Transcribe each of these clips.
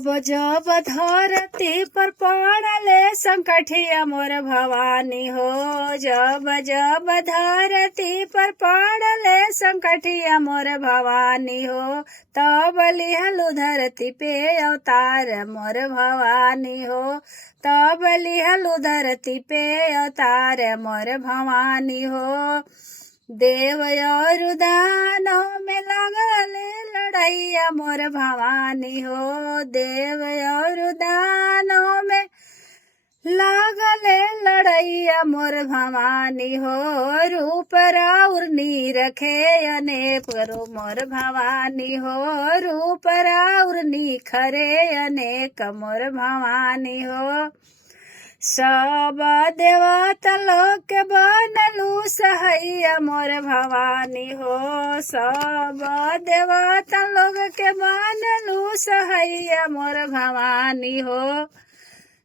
जब जब धरती पर पड़ले संकटिया मोर भवानी हो। जब जब धरती पर पड़ले संकटिया मोर भवानी हो। तब लिहलु धरती पे अवतार मोर भवानी हो। तब लिहलु धरती पे अवतार मोर भवानी हो। देव और दानव में लगले लड़ैया मोर भवानी हो। देव और दानव में लगले लड़ैया मोर भवानी हो। रूप राउर निरखे अनेक करो मोर भवानी हो। रूप राउर निखरे अनेक मोर भवानी हो। सब देवता लोग के बनलू सहैया मोर भवानी हो। सब देवता लोग के बनलू सहैया मोर भवानी हो।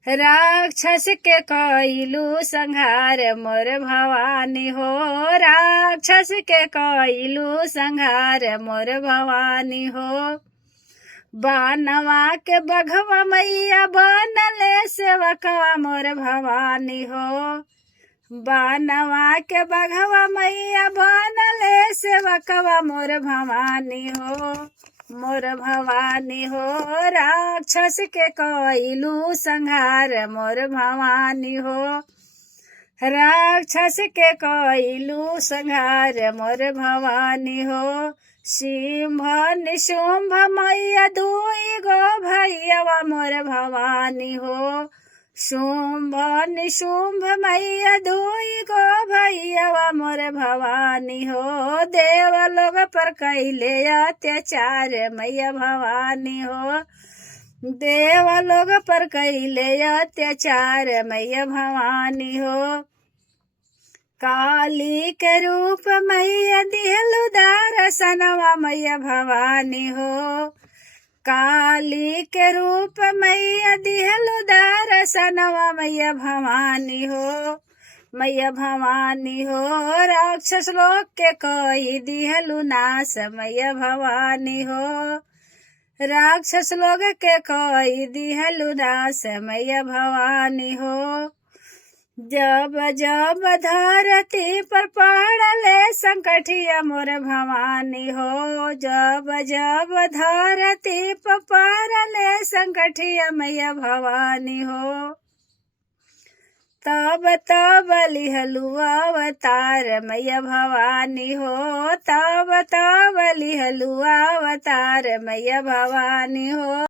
राक्षस के कइलू संहार मोर भवानी हो। राक्षस के कइलू संहार मोर भवानी हो। बानवा के बघवा मैया बनले सेवकवा मोर भवानी हो। बानवा के बघवा मैया बनले सेवकवा मोर भवानी हो। मोर भवानी हो। राक्षस के कइलू संहार मोर भवानी हो। राक्षस के कइलू संहार मोर भवानी हो। सिंह निशुंभ मैया दुई गो भैयावा मोर भवानी हो। शुंभ निशुंभ मैया दुई गो भैयावा मोर भवानी हो। देव लोग पर कैले अत्याचार मैया भवानी हो। देव लोग पर कैले अत्याचार मैया भवानी हो। काली के रूप मैया दिहलु दर्शनवा मैया भवानी हो। काली के रूप मैया दिहलु दर्शनवा मैया भवानी हो। मैया भवानी हो। राक्षस लोग के कई दिहलु नाश मैया भवानी हो। राक्षस लोग के कई दिहलु नाश मैया भवानी हो। जब जब धरती पर पड़ले संकटिया मोर भवानी हो। जब जब धरती पर पड़ले संकटिया मैया भवानी हो। तब तब लिहलु अवतार मैया भवानी हो। तब तब लिहलु अवतार मैया भवानी हो।